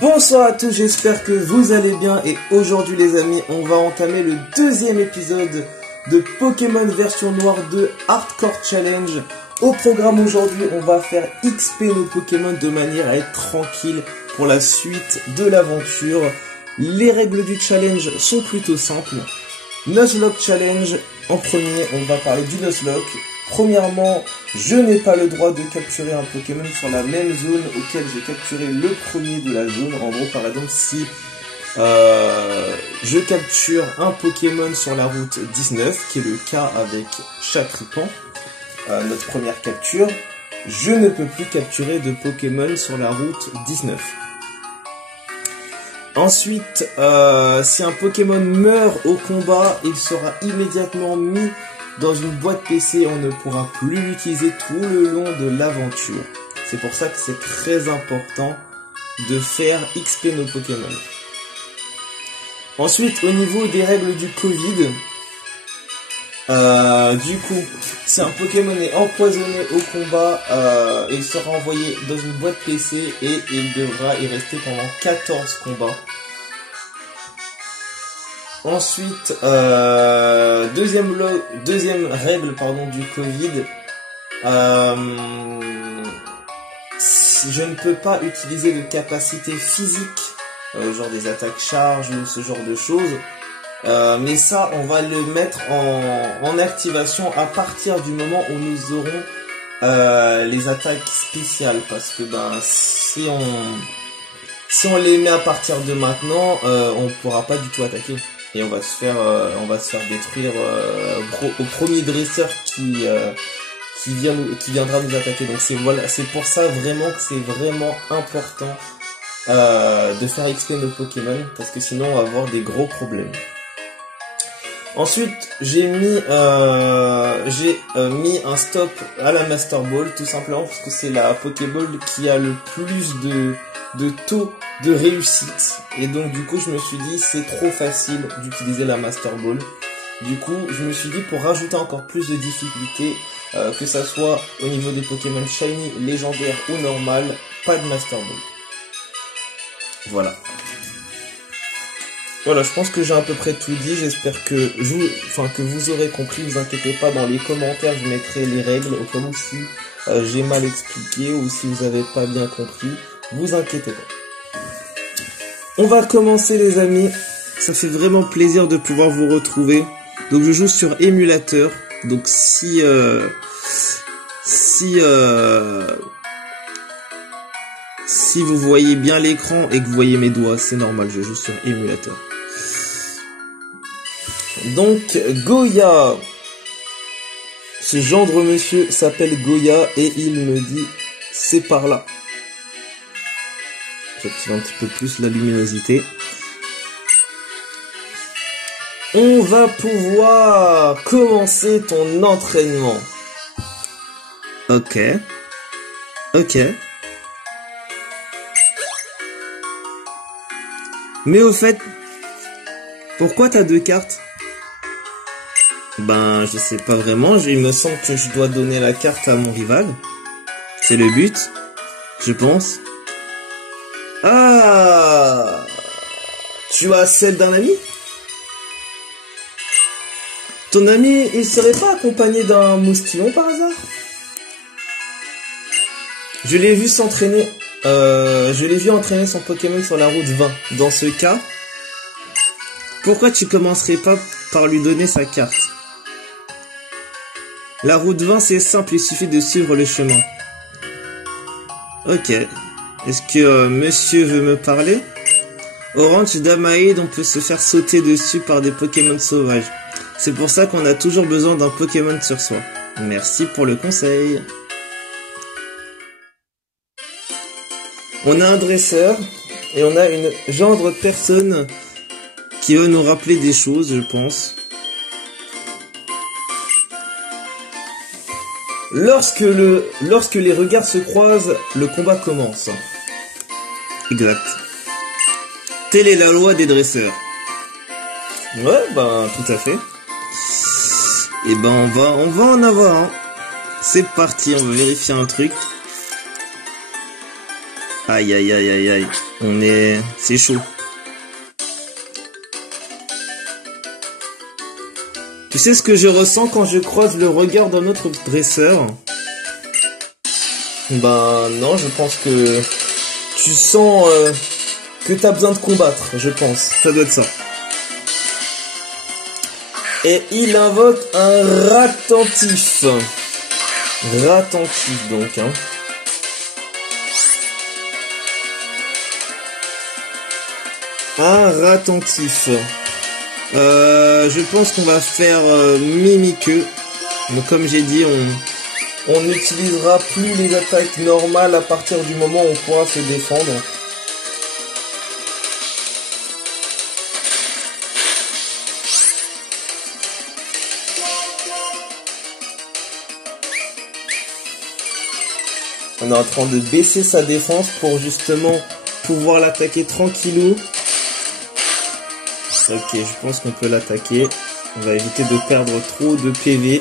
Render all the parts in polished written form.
Bonsoir à tous, j'espère que vous allez bien et aujourd'hui les amis, on va entamer le deuxième épisode de Pokémon version noire 2 Hardcore Challenge. Au programme aujourd'hui, on va faire XP nos Pokémon de manière à être tranquille pour la suite de l'aventure. Les règles du challenge sont plutôt simples. Nuzlocke Challenge, en premier, on va parler du Nuzlocke. Premièrement, je n'ai pas le droit de capturer un Pokémon sur la même zone auquel j'ai capturé le premier de la zone. En gros, par exemple, si je capture un Pokémon sur la route 19, qui est le cas avec Chatripan, notre première capture, je ne peux plus capturer de Pokémon sur la route 19. Ensuite, si un Pokémon meurt au combat, il sera immédiatement mis dans une boîte PC, on ne pourra plus l'utiliser tout le long de l'aventure. C'est pour ça que c'est très important de faire XP nos Pokémon. Ensuite, au niveau des règles du Covid, du coup, si un Pokémon est empoisonné au combat, il sera envoyé dans une boîte PC et il devra y rester pendant 14 combats. Ensuite, deuxième règle du Covid, je ne peux pas utiliser de capacité physique, genre des attaques charges ou ce genre de choses, mais ça on va le mettre en activation à partir du moment où nous aurons les attaques spéciales, parce que si on les met à partir de maintenant, on ne pourra pas du tout attaquer. Et on va se faire détruire au premier dresseur qui viendra nous attaquer. Donc c'est pour ça vraiment que c'est vraiment important de faire XP nos Pokémon, parce que sinon on va avoir des gros problèmes. Ensuite, j'ai mis un stop à la Master Ball, tout simplement parce que c'est la Pokéball qui a le plus de taux de réussite, et donc du coup je me suis dit c'est trop facile d'utiliser la Master Ball. Du coup je me suis dit, pour rajouter encore plus de difficulté, que ça soit au niveau des Pokémon Shiny, légendaire ou normal, pas de Master Ball. Voilà, je pense que j'ai à peu près tout dit. J'espère que vous aurez compris. Ne vous inquiétez pas, dans les commentaires je mettrai les règles au cas où si j'ai mal expliqué ou si vous n'avez pas bien compris. Vous inquiétez pas. On va commencer les amis. Ça fait vraiment plaisir de pouvoir vous retrouver. Donc je joue sur émulateur. Donc si vous voyez bien l'écran et que vous voyez mes doigts, c'est normal, je joue sur émulateur. Donc Goya, ce gendre monsieur s'appelle Goya et il me dit c'est par là. J'active un petit peu plus la luminosité. On va pouvoir commencer ton entraînement. Ok. Mais au fait, pourquoi t'as deux cartes? Je sais pas vraiment, il me semble que je dois donner la carte à mon rival. C'est le but, je pense. Ah, tu as celle d'un ami? Ton ami, il serait pas accompagné d'un moustillon par hasard? Je l'ai vu s'entraîner, entraîner son Pokémon sur la route 20. Dans ce cas, pourquoi tu commencerais pas par lui donner sa carte? La route 20 c'est simple, il suffit de suivre le chemin. Ok. Est-ce que monsieur veut me parler? Orange Damaïd, on peut se faire sauter dessus par des Pokémon sauvages. C'est pour ça qu'on a toujours besoin d'un Pokémon sur soi. Merci pour le conseil. On a un dresseur et on a une gendre personne qui veut nous rappeler des choses, je pense. Lorsque les regards se croisent, le combat commence. Exact. Telle est la loi des dresseurs. Ouais, tout à fait. Et on va en avoir un. C'est parti, on va vérifier un truc. Aïe, aïe, aïe, aïe, aïe. C'est chaud. Tu sais ce que je ressens quand je croise le regard d'un autre dresseur? Ben non, je pense que tu sens que t'as besoin de combattre, je pense. Ça doit être ça. Et il invoque un ratentif. Ratentif donc, hein. Un ratentif. Je pense qu'on va faire Mimiqueux. Donc comme j'ai dit, on n'utilisera plus les attaques normales à partir du moment où on pourra se défendre. On est en train de baisser sa défense pour justement pouvoir l'attaquer tranquillou. Ok, je pense qu'on peut l'attaquer. On va éviter de perdre trop de PV.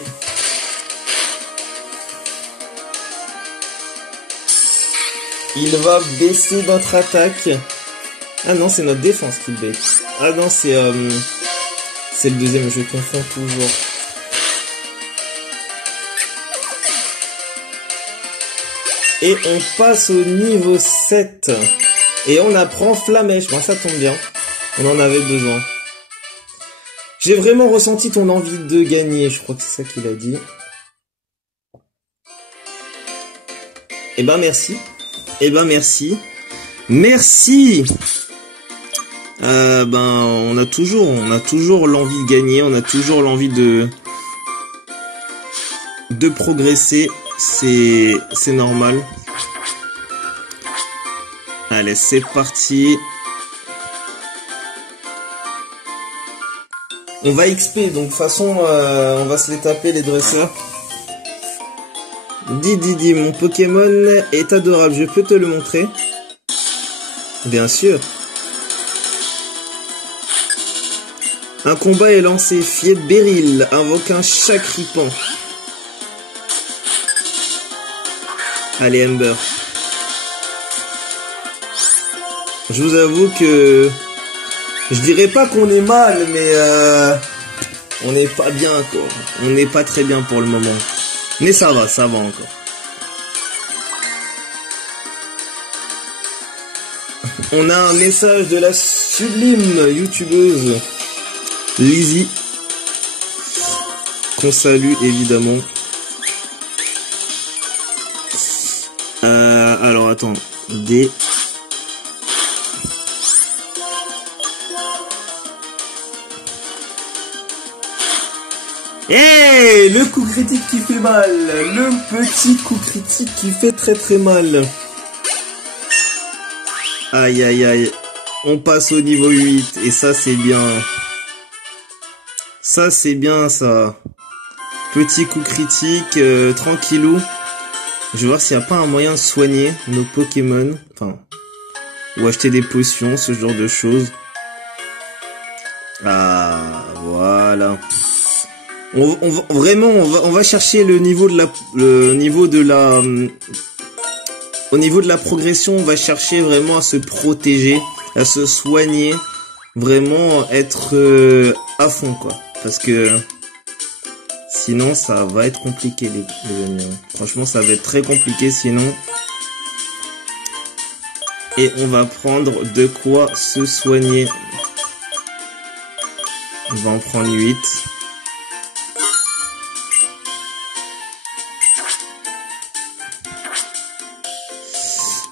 Il va baisser notre attaque. Ah non, c'est notre défense qu'il baisse. Ah non, c'est le deuxième, je confonds toujours. Et on passe au niveau 7. Et on apprend Flamèche. Bon, ça tombe bien. On en avait besoin. J'ai vraiment ressenti ton envie de gagner. Je crois que c'est ça qu'il a dit. Eh ben, merci. Eh ben, merci. Merci. On a toujours l'envie de gagner. On a toujours l'envie de progresser. C'est normal. Allez, c'est parti. On va XP, donc de toute façon, on va se les taper les dresseurs. Didi, mon Pokémon est adorable, je peux te le montrer? Bien sûr. Un combat est lancé, Fiet Beryl invoque un Chacripan. Allez, Ember. Je vous avoue que je dirais pas qu'on est mal, mais on n'est pas bien, quoi. On n'est pas très bien pour le moment. Mais ça va encore. On a un message de la sublime youtubeuse Lizzie, qu'on salue évidemment. Alors attends, D. Hey, le coup critique qui fait mal, le petit coup critique qui fait très très mal. Aïe aïe aïe, on passe au niveau 8 et ça c'est bien. Ça c'est bien ça. Petit coup critique, tranquillou. Je vais voir s'il n'y a pas un moyen de soigner nos Pokémon. Enfin, ou acheter des potions, ce genre de choses. Ah, voilà. On va chercher le niveau au niveau de la progression, on va chercher vraiment à se protéger, à se soigner, vraiment être à fond, quoi. Parce que sinon, ça va être compliqué, les amis. Franchement, ça va être très compliqué sinon. Et on va prendre de quoi se soigner. On va en prendre 8.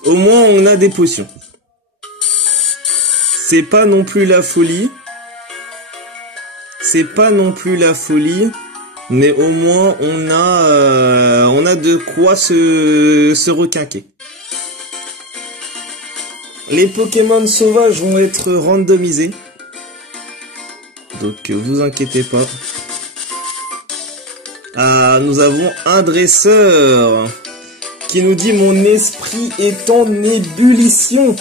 Au moins, on a des potions. C'est pas non plus la folie. C'est pas non plus la folie. Mais au moins, on a de quoi se requinquer. Les Pokémon sauvages vont être randomisés. Donc, vous inquiétez pas. Ah, nous avons un dresseur qui nous dit: mon esprit est en ébullition.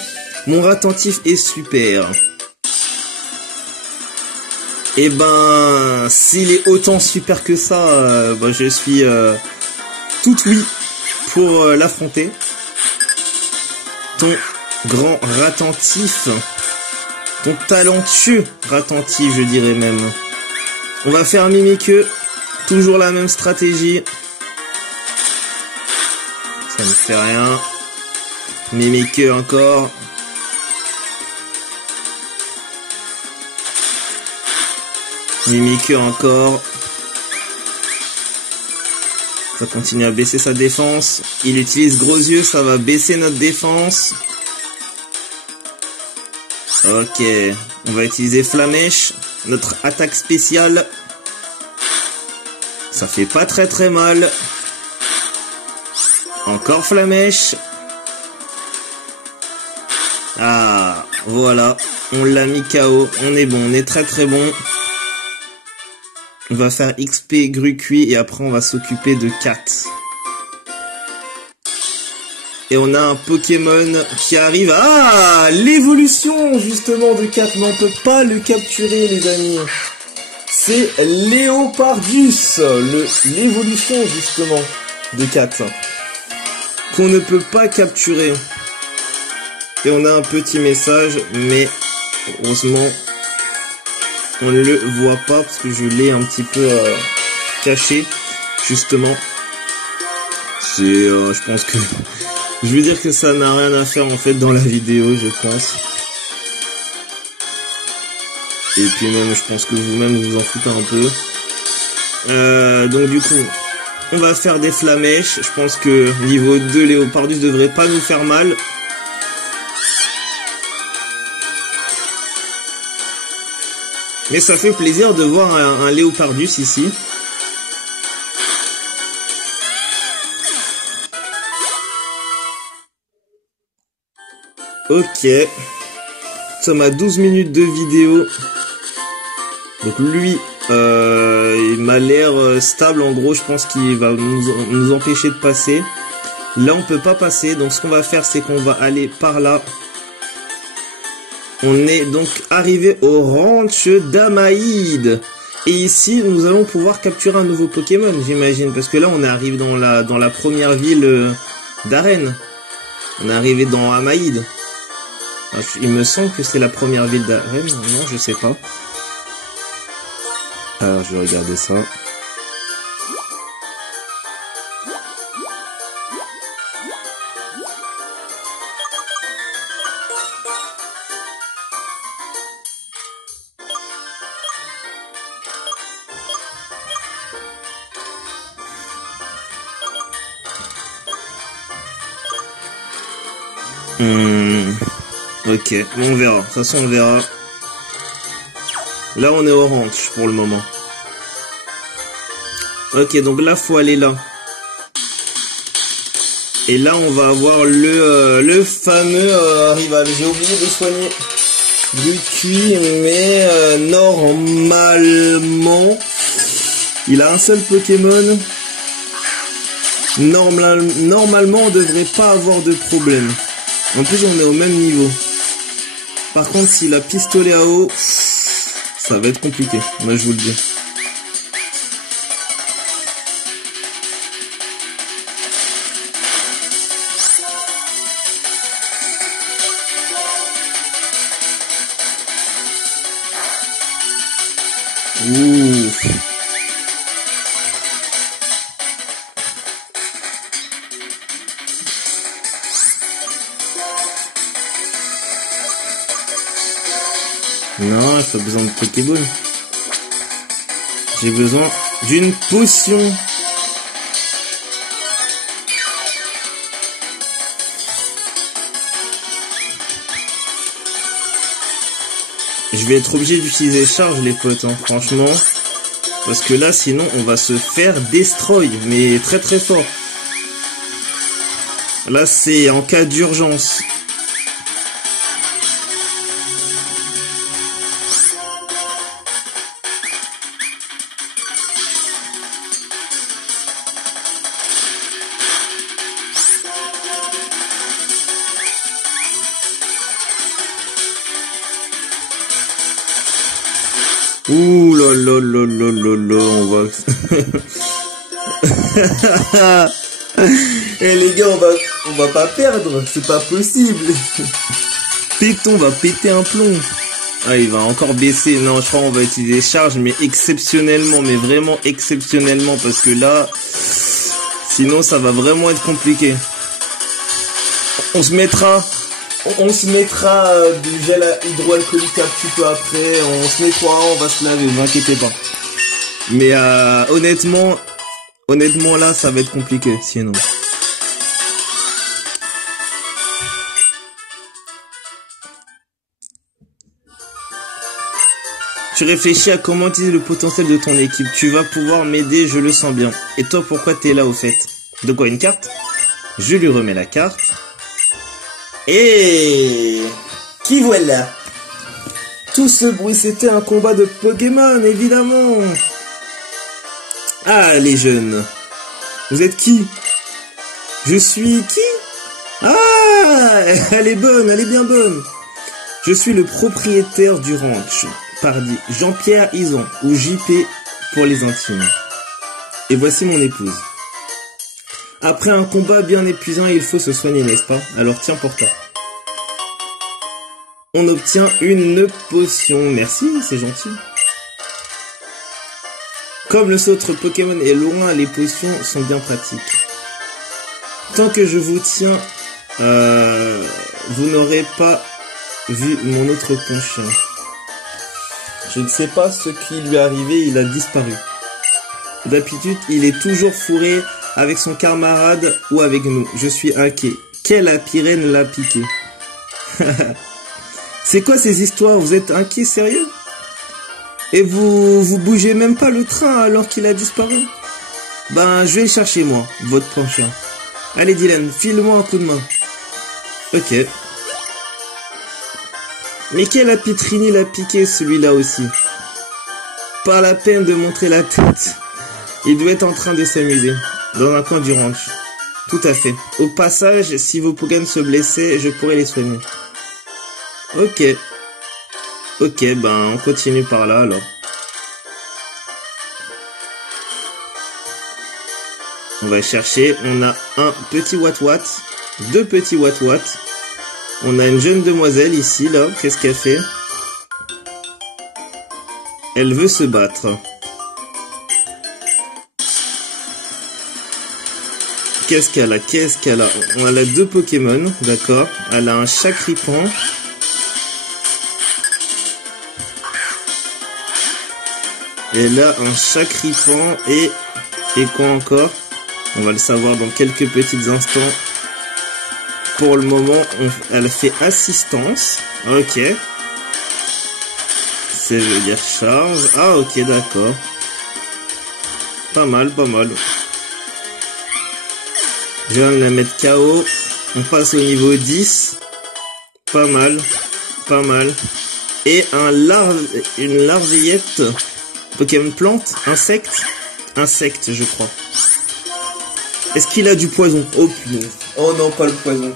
Mon ratentif est super. Et ben, s'il est autant super que ça, je suis tout oui pour l'affronter. ton grand ratentif, ton talentueux ratentif, je dirais même. On va faire Mimikyu, toujours la même stratégie. Ça ne fait rien. Mimikyu encore. Mimikyu encore. Ça continue à baisser sa défense. Il utilise gros yeux, ça va baisser notre défense. Ok, on va utiliser Flamèche, notre attaque spéciale. Ça fait pas très mal. Encore Flamèche. Ah, voilà, on l'a mis KO. On est bon, on est très bon. On va faire XP Grucuit et après on va s'occuper de Cat. Et on a un Pokémon qui arrive. Ah, l'évolution justement de Cat, mais on peut pas le capturer les amis. C'est Léopardius, l'évolution justement de Cat, qu'on ne peut pas capturer. Et on a un petit message, mais heureusement on ne le voit pas parce que je l'ai un petit peu caché justement. C'est, je pense que je veux dire que ça n'a rien à faire en fait dans la vidéo, je pense. Et puis même, je pense que vous-même vous en foutez un peu. Donc du coup, on va faire des Flamèches. Je pense que niveau 2, Léopardius devrait pas nous faire mal. Mais ça fait plaisir de voir un Léopardius ici. Ok. Nous sommes à 12 minutes de vidéo. Donc lui, il m'a l'air stable. En gros, je pense qu'il va nous empêcher de passer. Là, on peut pas passer. Donc ce qu'on va faire, c'est qu'on va aller par là. On est donc arrivé au ranch d'Amaïd. Et ici, nous allons pouvoir capturer un nouveau Pokémon, j'imagine. Parce que là, on est arrivé dans la première ville d'Arène. On est arrivé dans Amaïd. Il me semble que c'est la première ville d'Arène. Non, je sais pas. Alors, je vais regarder ça. Ok, on verra. De toute façon, on verra. Là, on est au ranch pour le moment. Ok, donc là, faut aller là. Et là, on va avoir le fameux rival. J'ai oublié de soigner Grucuit, mais normalement, il a un seul Pokémon. Normalement, on devrait pas avoir de problème. En plus, on est au même niveau. Par contre, s'il a pistolet à eau, ça va être compliqué. Moi, je vous le dis. Ouh. Non, j'ai pas besoin de Pokéball. J'ai besoin d'une potion. Je vais être obligé d'utiliser charge les potes, hein, franchement. Parce que là, sinon, on va se faire destroy, mais très très fort. Là, c'est en cas d'urgence. Ouh là là là là là là, on va... Eh les gars, On va pas perdre, c'est pas possible. Péton va péter un plomb. Ah, il va encore baisser. Non, je crois qu'on va utiliser charge, mais exceptionnellement, mais vraiment exceptionnellement, parce que là, sinon ça va vraiment être compliqué. On se mettra du gel hydroalcoolique un petit peu après. On se nettoiera, on va se laver, vous inquiétez pas. Mais honnêtement là, ça va être compliqué, sinon. Tu réfléchis à comment utiliser le potentiel de ton équipe. Tu vas pouvoir m'aider, je le sens bien. Et toi, pourquoi t'es là au fait? De quoi, une carte? Je lui remets la carte. Et qui voilà? Tout ce bruit, c'était un combat de Pokémon, évidemment. Ah, les jeunes. Vous êtes qui? Je suis qui? Ah, elle est bonne, elle est bien bonne. Je suis le propriétaire du ranch. Pardi Jean-Pierre Ison, ou JP pour les intimes. Et voici mon épouse. Après un combat bien épuisant, il faut se soigner, n'est-ce pas? Alors tiens pour toi. On obtient une potion. Merci, c'est gentil. Comme le sautre Pokémon est loin, les potions sont bien pratiques. Tant que je vous tiens, vous n'aurez pas vu mon autre conchien. Je ne sais pas ce qui lui est arrivé, il a disparu. D'habitude, il est toujours fourré avec son camarade ou avec nous. Je suis inquiet. Quelle apirène l'a piqué? C'est quoi ces histoires? Vous êtes inquiet, sérieux? Et vous bougez même pas le train alors qu'il a disparu? Ben, je vais le chercher moi, votre penchant. Allez Dylan, file-moi un coup de main. Ok. Mais quelle apitrini l'a piqué celui-là aussi? Pas la peine de montrer la tête. Il doit être en train de s'amuser. Dans un coin du ranch. Tout à fait. Au passage, si vos Pokémon se blessaient, je pourrais les soigner. Ok. Ok, ben on continue par là alors. On va chercher. On a un petit Wat-Wat. Deux petits Wat-Wat. On a une jeune demoiselle ici, là. Qu'est-ce qu'elle fait? Elle veut se battre. Qu'est-ce qu'elle a? Qu'est-ce qu'elle a? Elle a deux Pokémon, d'accord. Elle a un Chakripan. Et là, un Chakripan et quoi encore? On va le savoir dans quelques petits instants. Pour le moment, elle fait assistance. Ok. C'est veut dire charge. Ah, ok, d'accord. Pas mal, pas mal. Je viens de la mettre KO. On passe au niveau 10. Pas mal. Pas mal. Et une larvillette. Pokémon plante. Insecte. Insecte, je crois. Est-ce qu'il a du poison? Oh punaise. Oh non, pas le poison.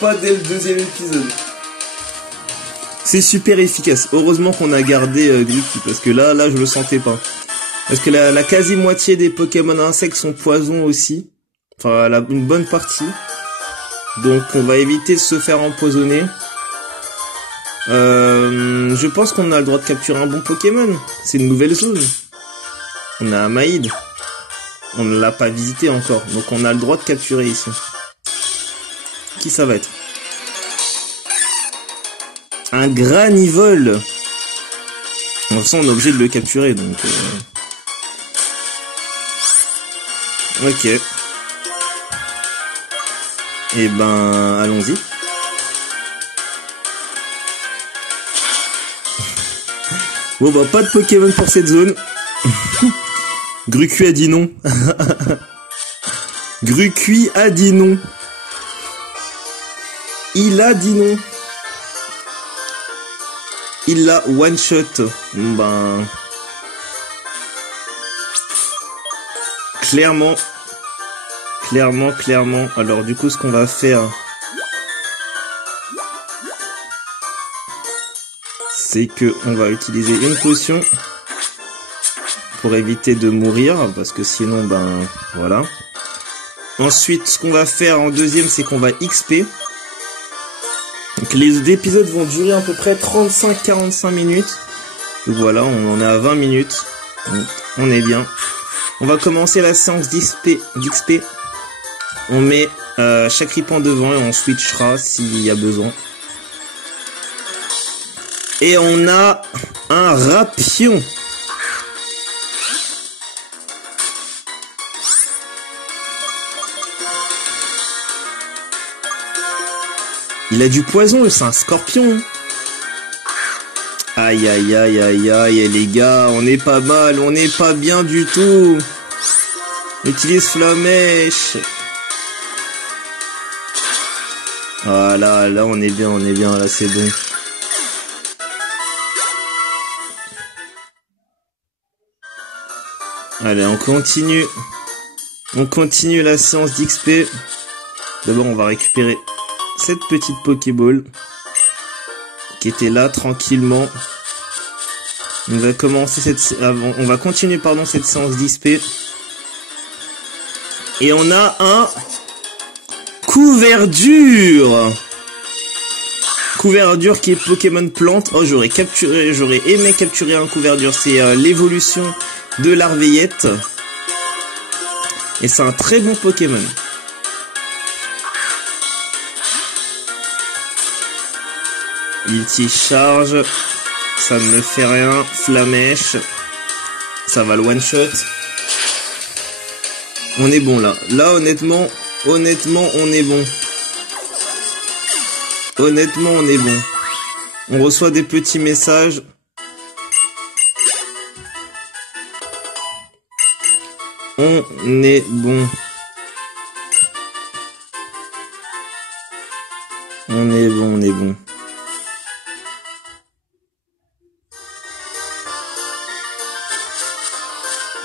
Pas dès le deuxième épisode. C'est super efficace. Heureusement qu'on a gardé Glicky, parce que là, je le sentais pas. Parce que la quasi-moitié des Pokémon insectes sont poison aussi. Enfin, une bonne partie. Donc, on va éviter de se faire empoisonner. Je pense qu'on a le droit de capturer un bon Pokémon. C'est une nouvelle zone. On a Amaïd. On ne l'a pas visité encore. Donc, on a le droit de capturer ici. Qui ça va être? Un Granivol. De toute façon, on est obligé de le capturer, donc... Ok. Et ben, allons-y. Bon bah, pas de Pokémon pour cette zone. Gruqui a dit non. Gruqui a dit non. Il a dit non. Il l'a one shot. Ben... Clairement. Alors du coup, ce qu'on va faire... c'est que on va utiliser une potion. Pour éviter de mourir. Parce que sinon, ben... voilà. Ensuite, ce qu'on va faire en deuxième, c'est qu'on va XP. Donc les épisodes vont durer à peu près 35-45 minutes. Donc voilà, on en est à 20 minutes. Donc, on est bien. On va commencer la séance d'XP. On met chaque ripan devant et on switchera s'il y a besoin. Et on a un rapion. Il a du poison, c'est un scorpion. Aïe aïe aïe aïe aïe les gars, on est pas mal, on n'est pas bien du tout. Utilise flamèche. Voilà, là on est bien, là c'est bon. Allez, on continue la séance d'XP. D'abord on va récupérer cette petite Pokéball qui était là tranquillement. On va continuer cette séance d'XP. Et on a un Couverture. Couverture qui est Pokémon plante. Oh, j'aurais aimé capturer un Couverture. C'est l'évolution de l'Arveillette. Et c'est un très bon Pokémon. Multi-charge, ça ne me fait rien. Flamèche, ça va le one-shot. On est bon là. Là, honnêtement, on est bon. Honnêtement, on est bon. On reçoit des petits messages. On est bon. On est bon.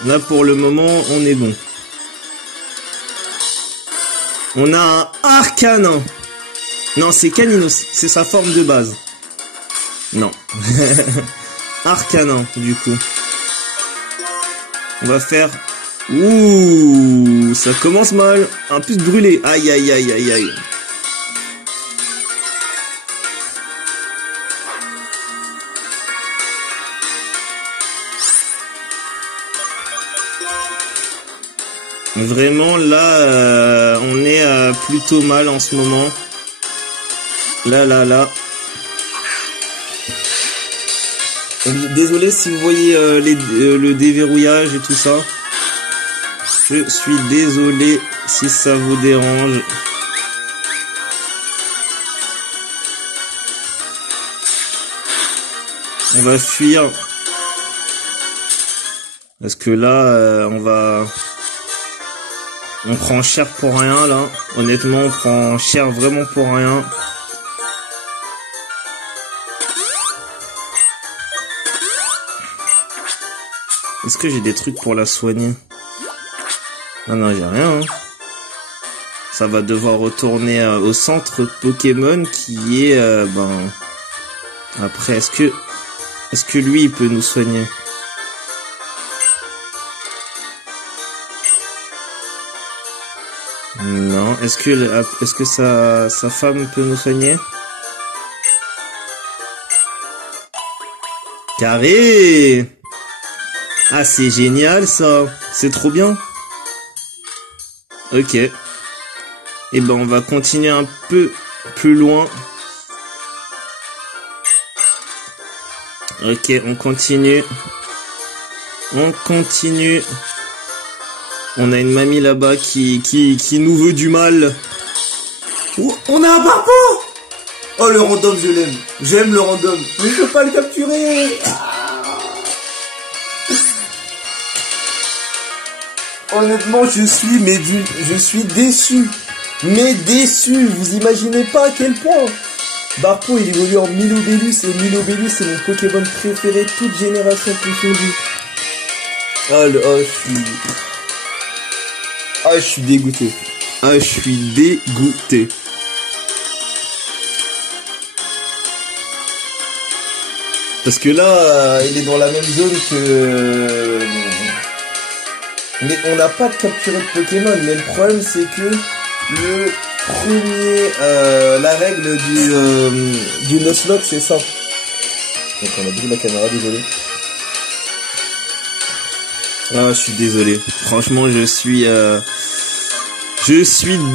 Là, pour le moment, on est bon. On a un Arcanin. Non, c'est Caninos. C'est sa forme de base. Non. Arcanin, du coup. On va faire... Ouh, ça commence mal. Un peu brûlé. Aïe, aïe, aïe, aïe, aïe. Vraiment là, on est plutôt mal en ce moment. Là. Désolé si vous voyez le déverrouillage et tout ça. Je suis désolé si ça vous dérange. On va fuir. Parce que là, on prend cher pour rien, là. Honnêtement, on prend cher vraiment pour rien. Est-ce que j'ai des trucs pour la soigner? Ah non, j'ai rien, hein. Ça va devoir retourner au centre Pokémon qui est... Après, est-ce que lui, il peut nous soigner? Non. Est-ce que sa femme peut nous soigner? Carré! Ah, c'est génial, ça. C'est trop bien. Ok. Et ben, on va continuer un peu plus loin. Ok, on continue. On a une mamie là-bas qui nous veut du mal. Oh, on a un Barbeau! Oh, le random, je l'aime. J'aime le random. Mais je peux pas le capturer. Honnêtement, je suis déçu. Mais déçu. Vous imaginez pas à quel point. Barbeau, il évolue en Milobellus. Et Milobellus, c'est mon Pokémon préféré, toute génération confondue. Je suis dégoûté. Je suis dégoûté. Parce que là, il est dans la même zone que... Mais on n'a pas de capturé de Pokémon. Mais le problème, c'est que le premier, la règle du Nuzlocke, c'est ça. Donc on a bougé la caméra, désolé. Ah, je suis désolé. Franchement, je suis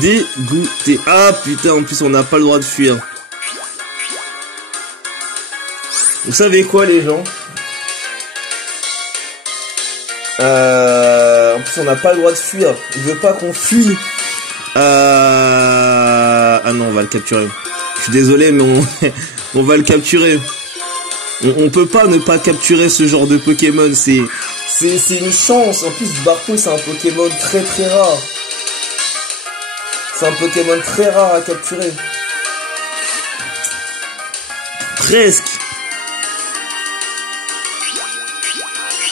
dégoûté. Ah putain, en plus on n'a pas le droit de fuir. Vous savez quoi, les gens? En plus on n'a pas le droit de fuir. Il veut pas qu'on fuit. Ah non, on va le capturer. Je suis désolé, mais on va le capturer. On peut pas ne pas capturer ce genre de Pokémon. C'est une chance. En plus, Barpo, c'est un Pokémon très très rare. C'est un Pokémon très rare à capturer. Presque.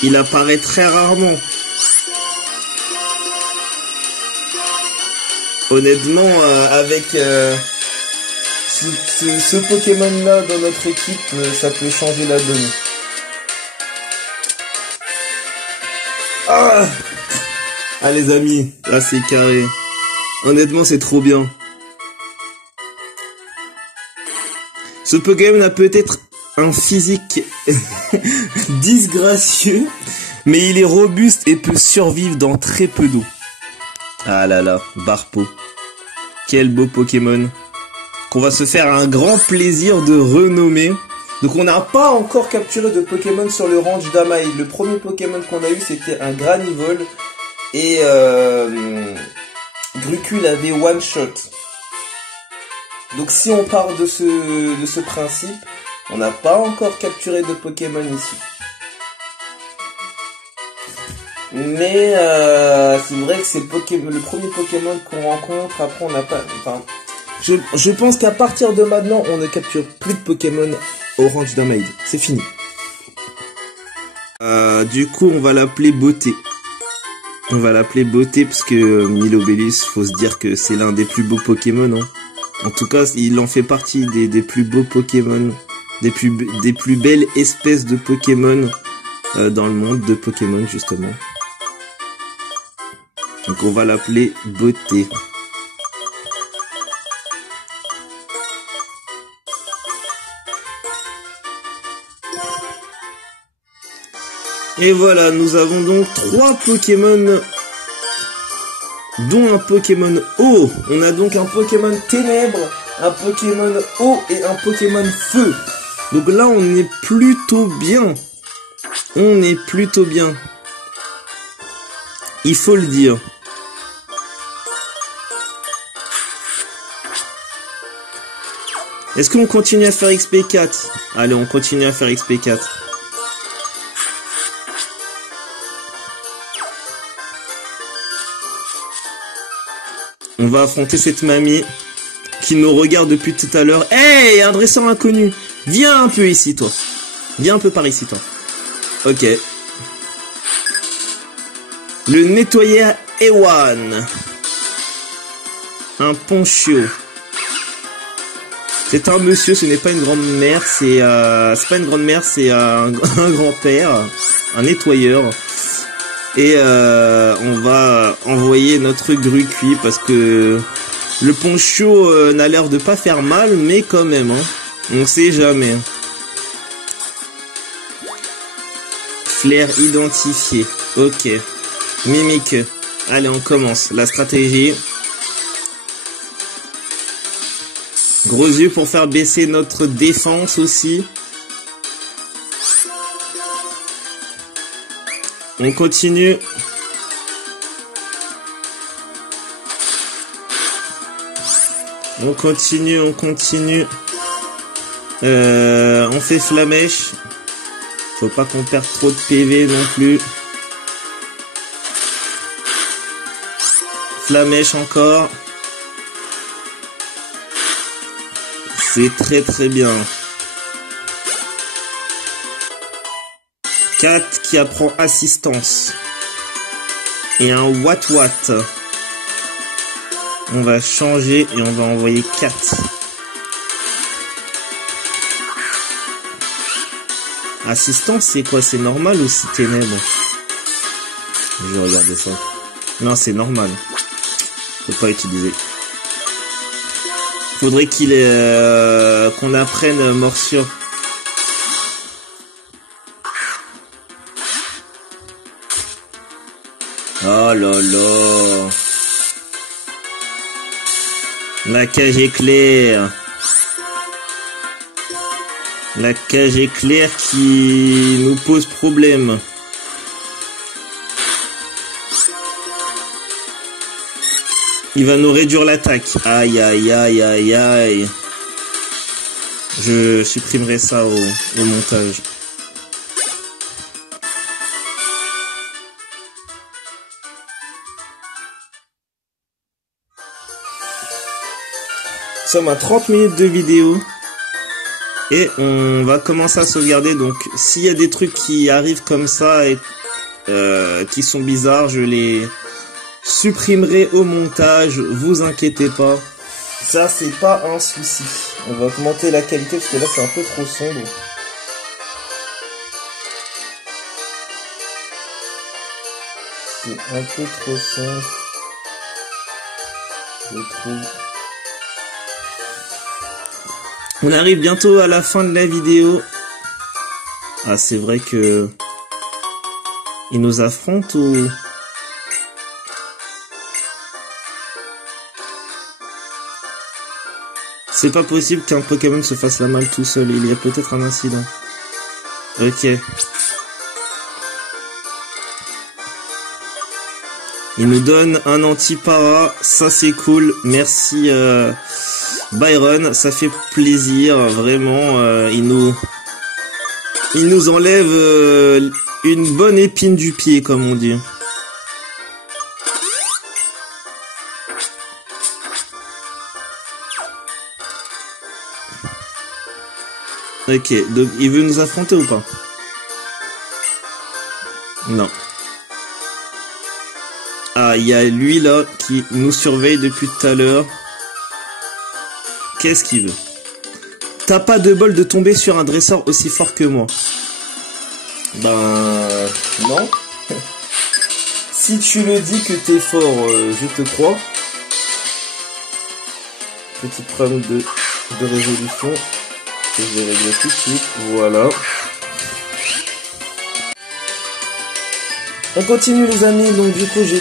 Il apparaît très rarement. Honnêtement, avec ce Pokémon-là dans notre équipe, ça peut changer la donne. Ah, les amis, là c'est carré. Honnêtement, c'est trop bien. Ce Pokémon a peut-être un physique disgracieux, mais il est robuste et peut survivre dans très peu d'eau. Ah là là, Barpo. Quel beau Pokémon. Qu'on va se faire un grand plaisir de renommer. Donc on n'a pas encore capturé de Pokémon sur le ranch d'Amaï. Le premier Pokémon qu'on a eu, c'était un Granivol. Et Grucul avait one shot. Donc si on part de ce principe, on n'a pas encore capturé de Pokémon ici. Mais c'est vrai que c'est le premier Pokémon qu'on rencontre. Après on n'a pas... Enfin, je pense qu'à partir de maintenant, on ne capture plus de Pokémon au ranch d'Amaï. C'est fini. Du coup, on va l'appeler Beauté. On va l'appeler Beauté parce que Milobellus, faut se dire que c'est l'un des plus beaux Pokémon. Hein. En tout cas, il en fait partie des plus beaux Pokémon, des plus belles espèces de Pokémon dans le monde de Pokémon, justement. Donc on va l'appeler Beauté. Et voilà, nous avons donc 3 Pokémon, dont un Pokémon eau. On a donc un Pokémon ténèbres, un Pokémon eau et un Pokémon feu. Donc là, on est plutôt bien. On est plutôt bien. Il faut le dire. Est-ce qu'on continue à faire XP4? Allez, on continue à faire XP4. On va affronter cette mamie qui nous regarde depuis tout à l'heure. Hey, un dresseur inconnu. Viens un peu ici, toi. Viens un peu par ici, toi. Ok. Le nettoyeur Ewan. Un poncho. C'est un monsieur, ce n'est pas une grand-mère, c'est pas une grand-mère, c'est un grand-père, un nettoyeur. Et on va envoyer notre Grucuit parce que le poncho n'a l'air de pas faire mal, mais quand même, hein, on sait jamais. Flair identifié. Ok. Mimique. Allez, on commence. La stratégie. Gros yeux pour faire baisser notre défense aussi. On continue. On continue. On fait flamèche. Faut pas qu'on perde trop de PV non plus. Flamèche encore. C'est très très bien. 4 qui apprend assistance. Et un Watt. On va changer et on va envoyer 4. Assistance, c'est quoi? C'est normal ou c'est ténèbres? Je vais regarder ça. Non, c'est normal. Faut pas utiliser. Faudrait qu'il qu'on apprenne morsure. Oh là là. La cage éclair. La cage éclair qui nous pose problème. Il va nous réduire l'attaque. Aïe, aïe, aïe, aïe, aïe. Je supprimerai ça au montage. Nous sommes à 30 minutes de vidéo. Et on va commencer à sauvegarder. Donc, s'il y a des trucs qui arrivent comme ça et qui sont bizarres, je les supprimerai au montage. Vous inquiétez pas. Ça, c'est pas un souci. On va augmenter la qualité parce que là, c'est un peu trop sombre. C'est un peu trop sombre. Je trouve. On arrive bientôt à la fin de la vidéo. Ah, c'est vrai que ils nous affrontent ou... C'est pas possible qu'un Pokémon se fasse la malle tout seul. Il y a peut-être un incident. Ok. Il nous donne un anti-para. Ça, c'est cool. Merci Byron. Ça fait plaisir. Vraiment. Il nous enlève une bonne épine du pied, comme on dit. Ok, donc il veut nous affronter ou pas? Non. Ah, il y a lui là qui nous surveille depuis tout à l'heure. Qu'est-ce qu'il veut? T'as pas de bol de tomber sur un dresseur aussi fort que moi. Ben... non. Si tu le dis que t'es fort, je te crois. Petit problème de résolution. Que je vais régler tout de suite. Voilà. On continue les amis. Donc du coup j'ai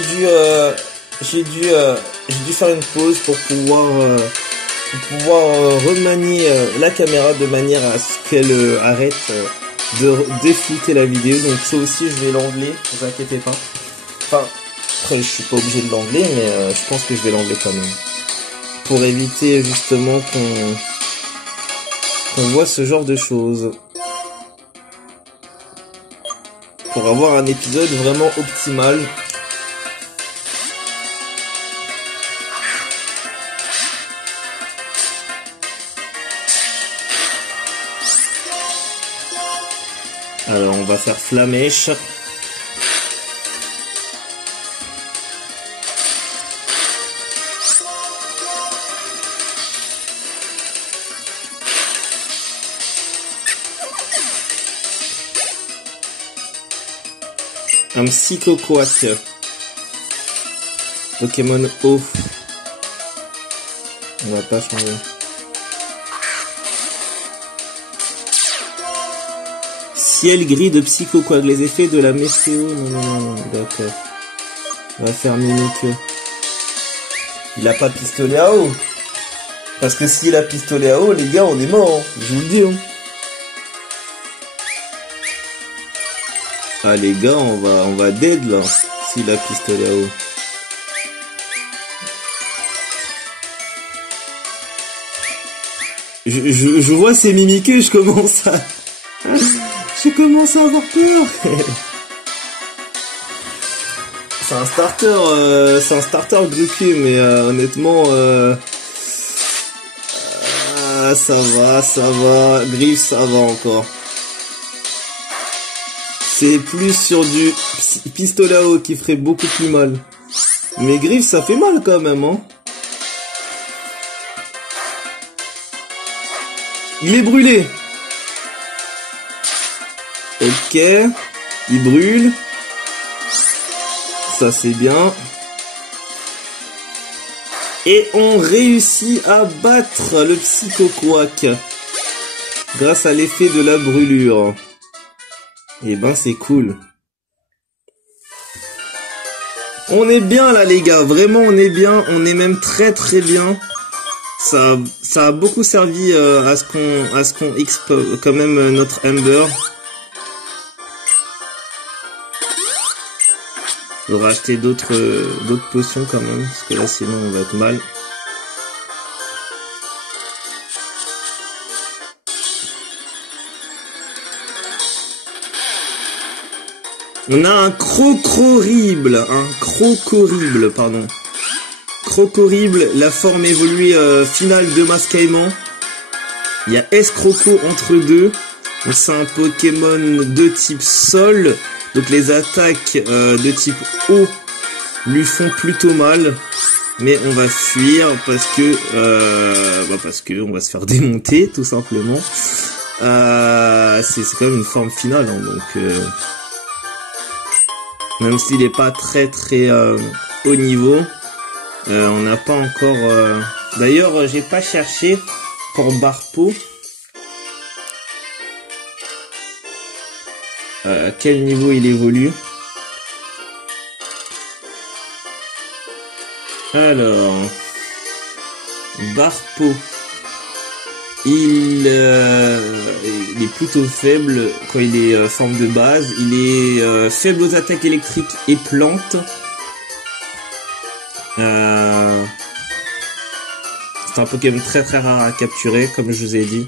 dû faire une pause pour pouvoir remanier la caméra de manière à ce qu'elle arrête de déflouter la vidéo. Donc ça aussi je vais l'enlever, ne vous inquiétez pas. Enfin, après je suis pas obligé de l'enlever, mais je pense que je vais l'enlever quand même. Pour éviter justement qu'on voit ce genre de choses. Pour avoir un épisode vraiment optimal. Alors on va faire Flamèche. Un Psychoquack. Pokémon eau. On va pas changer. Ciel gris de Psychoquack. Les effets de la météo. Non, d'accord. On va faire Mimikyu. Il a pas pistolet à eau. Parce que s'il a pistolet à eau, les gars, on est mort. Je vous le dis. Hein. Ah les gars, on va dead là, s'il a pistolet à eau. Je vois ces Mimikyu, je commence à avoir peur. C'est un starter Glucu, mais honnêtement, ça va, Griff, ça va encore. C'est plus sur du pistolet à eau qui ferait beaucoup plus mal. Mais Griff, ça fait mal quand même, hein. Il est brûlé. Ok. Il brûle. Ça c'est bien. Et on réussit à battre le Psycho-Quack grâce à l'effet de la brûlure. Et ben c'est cool. On est bien là les gars, vraiment on est bien, on est même très très bien. Ça a beaucoup servi à ce qu'on XP quand même notre Ember. Je vais racheter d'autres potions quand même, parce que là sinon on va être mal. On a un Crocorible, pardon. Crocorible, la forme évoluée finale de Mascaïman. Il y a Escroco entre deux. C'est un Pokémon de type Sol. Donc les attaques de type eau lui font plutôt mal. Mais on va fuir parce que on va se faire démonter tout simplement. C'est quand même une forme finale, hein, donc même s'il n'est pas très haut niveau, on n'a pas encore. D'ailleurs, j'ai pas cherché pour Barpo. À quel niveau il évolue? Alors, Barpo, il est plutôt faible quand il est forme de base. Il est faible aux attaques électriques et plantes. C'est un Pokémon très rare à capturer, comme je vous ai dit.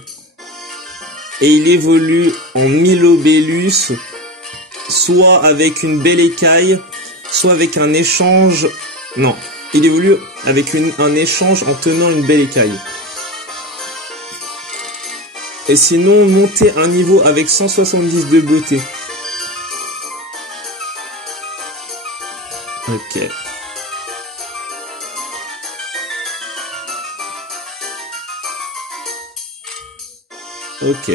Et il évolue en Milobellus, soit avec une belle écaille, soit avec un échange. Non, il évolue avec un échange en tenant une belle écaille. Et sinon, monter un niveau avec 170 de beauté. Ok. Ok.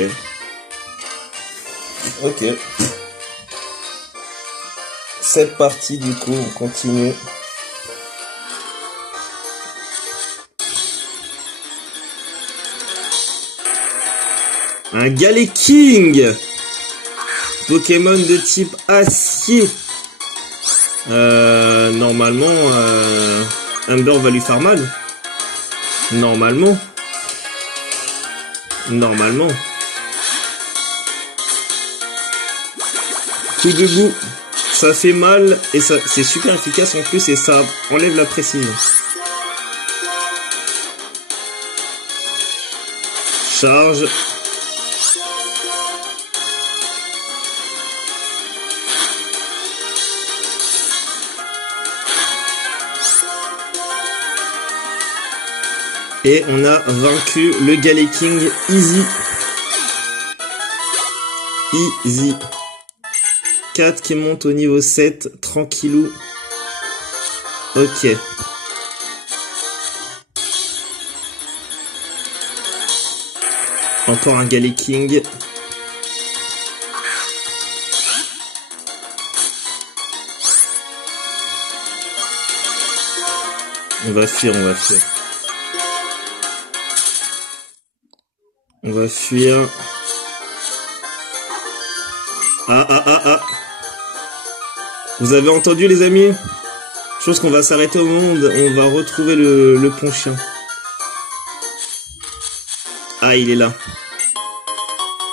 Ok. C'est parti du coup, on continue. Un Galeking, Pokémon de type acier. Normalement, Ember va lui faire mal. Normalement. Coup de bout, ça fait mal et ça c'est super efficace en plus et ça enlève la précision. Charge. Et on a vaincu le Galeking easy. 4 qui monte au niveau 7, tranquillou. Ok. Encore un Galeking. On va fuir. On va fuir. Ah. Vous avez entendu les amis? Je pense qu'on va s'arrêter au monde. On va retrouver le pont-chien. Ah, il est là.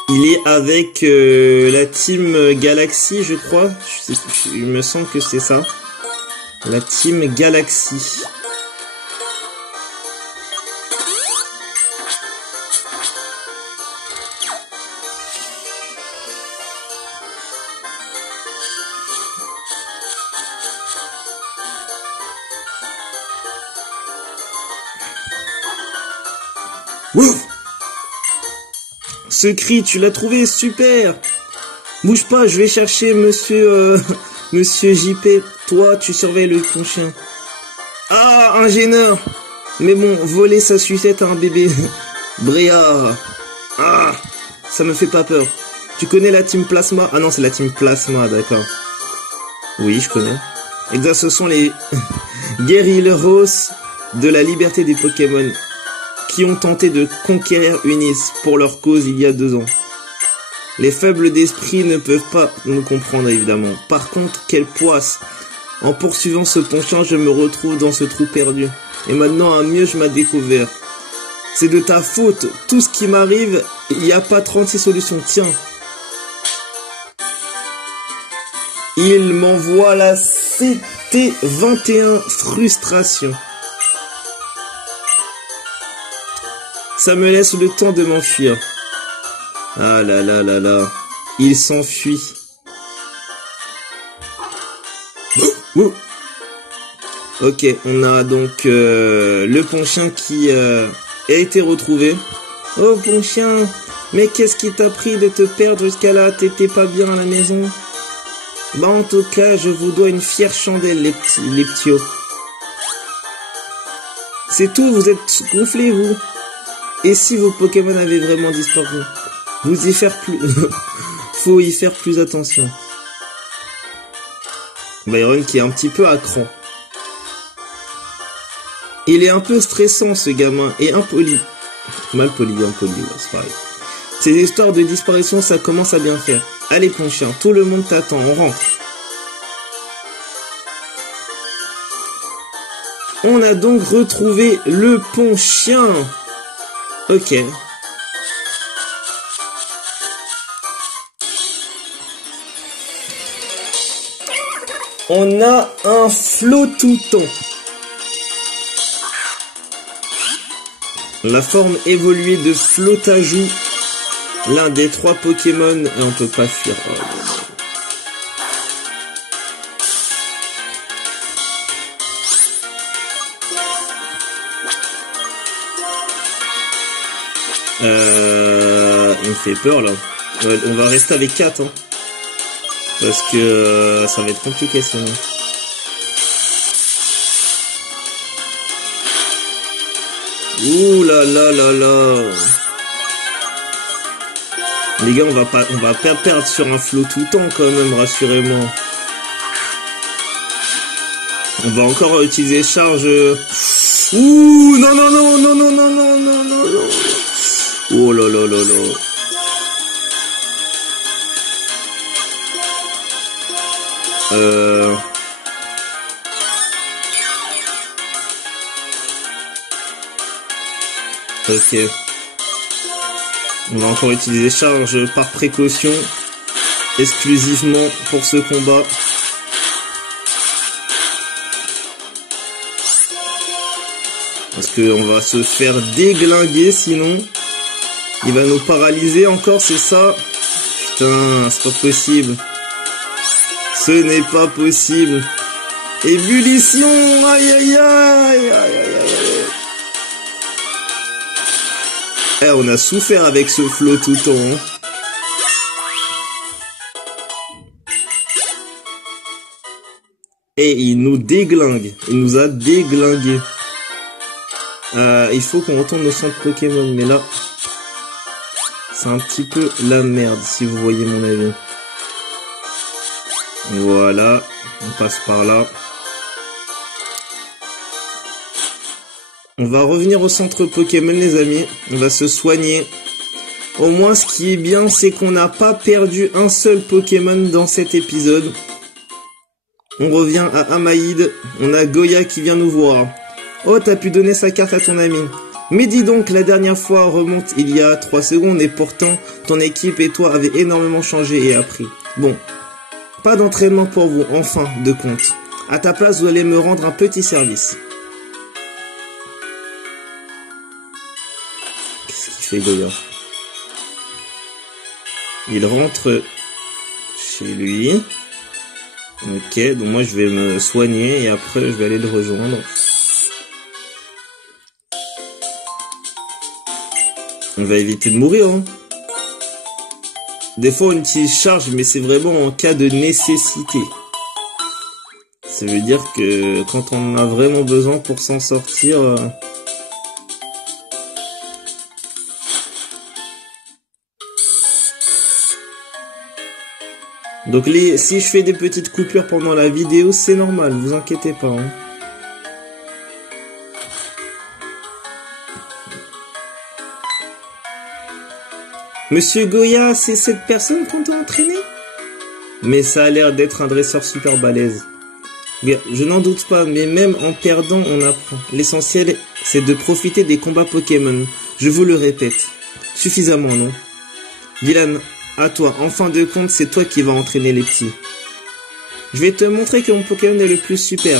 Il est avec la team Galaxy, je crois. Il me semble que c'est ça. La team Galaxy. Wow! Ce cri, tu l'as trouvé, super! Bouge pas, je vais chercher monsieur JP. Toi, tu surveilles le pont-chien. Ah, un gêneur! Mais bon, voler sa sucette à un bébé. Bréa! Ah! Ça me fait pas peur. Tu connais la team Plasma? Ah non, c'est la team Plasma, d'accord. Oui, je connais. Exact, ce sont les guerrilleros de la liberté des Pokémon qui ont tenté de conquérir Unis pour leur cause il y a 2 ans. Les faibles d'esprit ne peuvent pas nous comprendre évidemment. Par contre, quelle poisse! En poursuivant ce penchant, je me retrouve dans ce trou perdu. Et maintenant, un mieux je m'a découvert. C'est de ta faute. Tout ce qui m'arrive, il n'y a pas 36 solutions. Tiens. Il m'envoie la CT21 frustration. Ça me laisse le temps de m'enfuir. Ah là là là là. Il s'enfuit. Ouh. Ok, on a donc le Ponchien qui a été retrouvé. Oh Ponchien, mais qu'est-ce qui t'a pris de te perdre jusqu'à là? T'étais pas bien à la maison? Bah en tout cas, je vous dois une fière chandelle les petits. C'est tout, vous êtes gonflés vous. Et si vos Pokémon avaient vraiment disparu? Vous y faire plus... Faut y faire plus attention. Byron qui est un petit peu à cran. Il est un peu stressant ce gamin et impoli. Mal poli, impoli, ouais, c'est pareil. Ces histoires de disparition, ça commence à bien faire. Allez Ponchien, tout le monde t'attend, on rentre. On a donc retrouvé le Ponchien. Ok. On a un Flottouton. La forme évoluée de Flottajou, l'un des 3 Pokémon, et on peut pas fuir. Il me fait peur là. On va rester avec 4 hein. Parce que ça va être compliqué sinon. Ouh là là là là. Les gars, on va pas perdre sur un Flottouton quand même, rassurez-moi. On va encore utiliser charge. Ouh non non non non non non non non non non. Oh là là là là. Ok. On va encore utiliser charge par précaution. Exclusivement pour ce combat. Parce qu'on va se faire déglinguer sinon. Il va nous paralyser encore, c'est ça? Putain, c'est pas possible. Ce n'est pas possible. Ébullition. Aïe aïe aïe aïe aïe aïe. Eh, on a souffert avec ce Flottouton. Et il nous déglingue. Il nous a déglingué. Il faut qu'on retourne au centre Pokémon. Mais là, c'est un petit peu la merde, si vous voyez mon avis. Voilà. On passe par là. On va revenir au centre Pokémon, les amis. On va se soigner. Au moins, ce qui est bien, c'est qu'on n'a pas perdu un seul Pokémon dans cet épisode. On revient à Amaïd. On a Goya qui vient nous voir. Oh, t'as pu donner sa carte à ton ami. Mais dis donc, la dernière fois remonte il y a 3 secondes et pourtant, ton équipe et toi avez énormément changé et appris. Bon, pas d'entraînement pour vous, en fin de compte. À ta place, vous allez me rendre un petit service. Qu'est-ce qu'il fait, Goya? Il rentre chez lui. Ok, donc moi je vais me soigner et après je vais aller le rejoindre. On va éviter de mourir, hein. Des fois on utilise charge, mais c'est vraiment en cas de nécessité. Ça veut dire que quand on en a vraiment besoin pour s'en sortir... Donc si je fais des petites coupures pendant la vidéo, c'est normal, vous inquiétez pas. Hein. Monsieur Goya, c'est cette personne qu'on t'a entraîné? Mais ça a l'air d'être un dresseur super balèze. Bien, je n'en doute pas, mais même en perdant, on apprend. L'essentiel, c'est de profiter des combats Pokémon. Je vous le répète. Suffisamment, non? Dylan, à toi. En fin de compte, c'est toi qui vas entraîner les petits. Je vais te montrer que mon Pokémon est le plus super.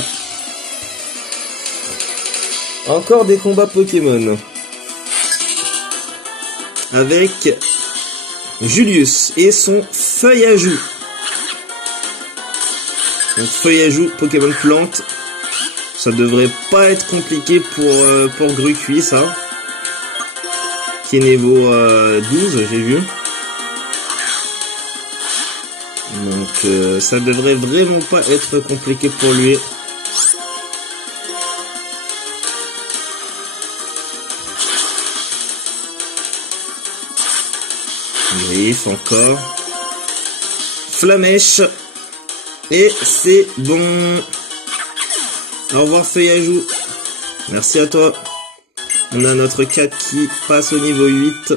Encore des combats Pokémon. Avec Julius et son Feuillajou. Donc Feuillajou, Pokémon plante. Ça devrait pas être compliqué pour Gruqui, ça. Qui est niveau 12, j'ai vu. Donc ça devrait vraiment pas être compliqué pour lui. Griffe encore. Flamèche. Et c'est bon. Au revoir Feuillajou. Merci à toi. On a notre 4 qui passe au niveau 8.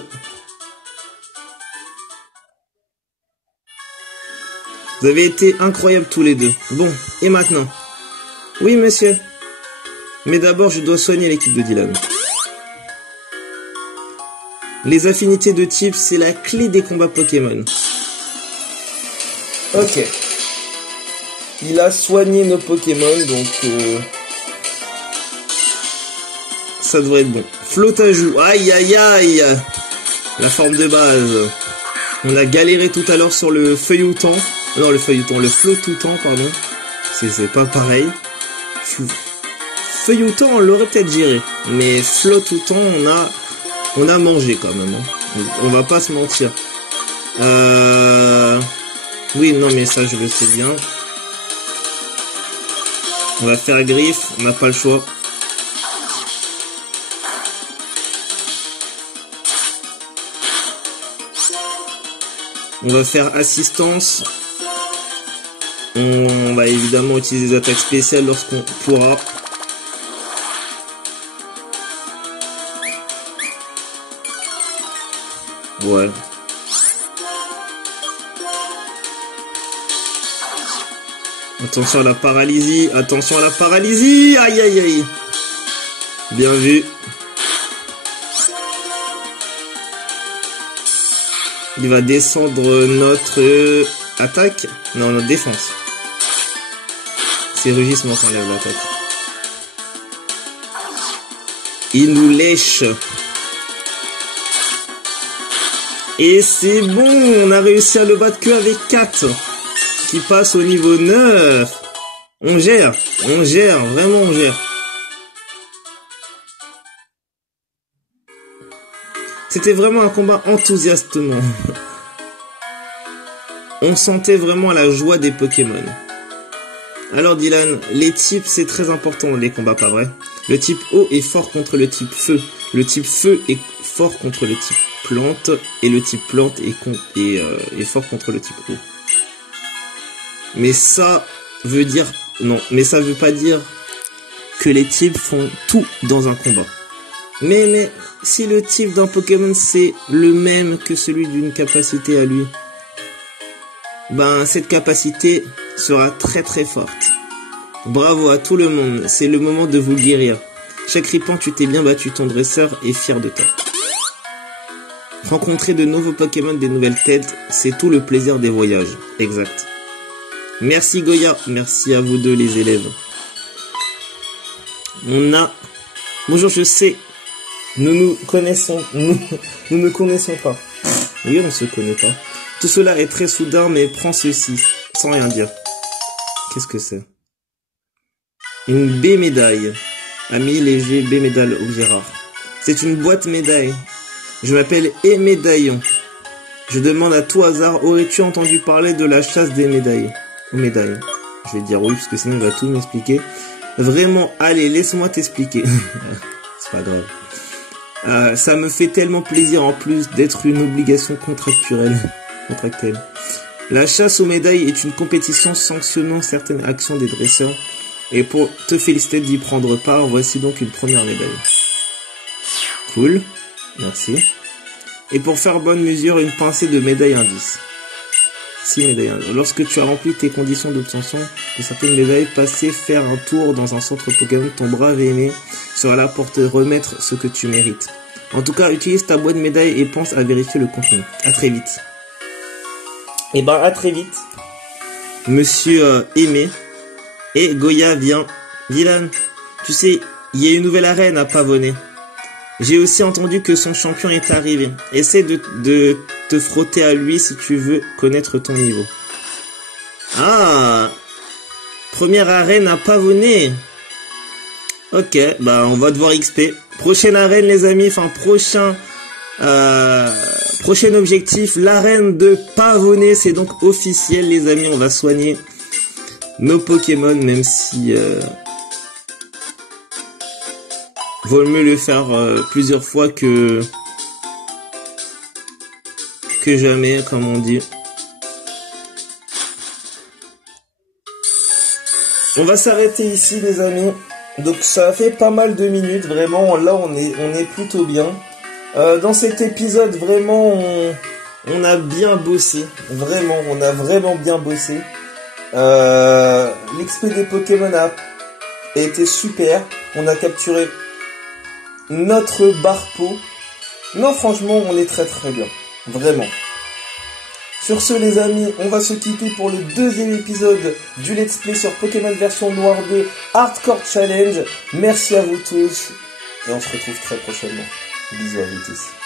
Vous avez été incroyables tous les deux. Bon, et maintenant? Oui, monsieur. Mais d'abord, je dois soigner l'équipe de Dylan. Les affinités de type, c'est la clé des combats Pokémon. Ok. Il a soigné nos Pokémon, donc... ça devrait être bon. Flottajou. Aïe, aïe, aïe. La forme de base. On a galéré tout à l'heure sur le feuilloutant. Non, le feuilloutant. Le flottoutant, pardon. C'est pas pareil. Feuilloutant, on l'aurait peut-être géré. Mais flottoutant, on a mangé quand même. Hein. On va pas se mentir. Oui, non, mais ça, je le sais bien. On va faire griffe. On n'a pas le choix. On va faire assistance. On va évidemment utiliser des attaques spéciales lorsqu'on pourra. Ouais. Attention à la paralysie. Attention à la paralysie. Aïe, aïe, aïe. Bien vu. Il va descendre notre attaque. Non, notre défense. C'est rugissement qu'on enlève l'attaque. Il nous lèche. Et c'est bon, on a réussi à le battre que avec 4. Qui passe au niveau 9. On gère, vraiment on gère. C'était vraiment un combat enthousiastement. On sentait vraiment la joie des Pokémon. Alors Dylan, les types c'est très important les combats, pas vrai? Le type eau est fort contre le type feu. Le type feu est fort contre le type plante. Et le type plante est fort contre le type eau. Mais ça veut dire... Non, mais ça veut pas dire que les types font tout dans un combat. Mais si le type d'un Pokémon c'est le même que celui d'une capacité à lui, ben cette capacité sera très très forte. Bravo à tout le monde, c'est le moment de vous guérir. Chagrippant, tu t'es bien battu, ton dresseur est fier de toi. Rencontrer de nouveaux Pokémon, des nouvelles têtes, c'est tout le plaisir des voyages. Exact. Merci Goya, merci à vous deux les élèves. On a... Bonjour, je sais, nous nous connaissons, nous ne connaissons pas. Oui, on se connaît pas. Tout cela est très soudain, mais prends ceci, sans rien dire. Qu'est-ce que c'est? Une B-médaille. Ami léger, B-médaille objet rare. C'est une boîte médaille. Je m'appelle E-médaillon. Je demande à tout hasard, aurais-tu entendu parler de la chasse des médailles? Aux médailles. Je vais dire oui, parce que sinon il va tout m'expliquer. Vraiment, allez, laisse-moi t'expliquer. C'est pas grave. Ça me fait tellement plaisir en plus d'être une obligation contractuelle. La chasse aux médailles est une compétition sanctionnant certaines actions des dresseurs. Et pour te féliciter d'y prendre part, voici donc une première médaille. Cool, merci. Et pour faire bonne mesure, une pincée de médailles indices. 6 médailles indices. Lorsque tu as rempli tes conditions d'obtention de certaines médailles, passer faire un tour dans un centre Pokémon, ton brave aimé sera là pour te remettre ce que tu mérites. En tout cas, utilise ta boîte de médailles et pense à vérifier le contenu. À très vite. Et ben à très vite, monsieur Aimé. Et Goya vient. Dylan, tu sais, il y a une nouvelle arène à Pavonnet. J'ai aussi entendu que son champion est arrivé. Essaie de te frotter à lui si tu veux connaître ton niveau. Ah, première arène à Pavonnet. Ok, bah on va devoir XP. Prochaine arène les amis, enfin prochain objectif, l'arène de Pavonnet, c'est donc officiel les amis, on va soigner nos Pokémon, même si vaut mieux le faire plusieurs fois que jamais, comme on dit. On va s'arrêter ici les amis. Donc ça a fait pas mal de minutes, vraiment, là on est plutôt bien. Dans cet épisode, vraiment, on a bien bossé. Vraiment, on a vraiment bien bossé. L'XP des Pokémon a été super. On a capturé notre Barpo. Non, franchement, on est très très bien. Vraiment. Sur ce, les amis, on va se quitter pour le deuxième épisode du Let's Play sur Pokémon version Noire 2 Hardcore Challenge. Merci à vous tous. Et on se retrouve très prochainement. Bisous à vous tous.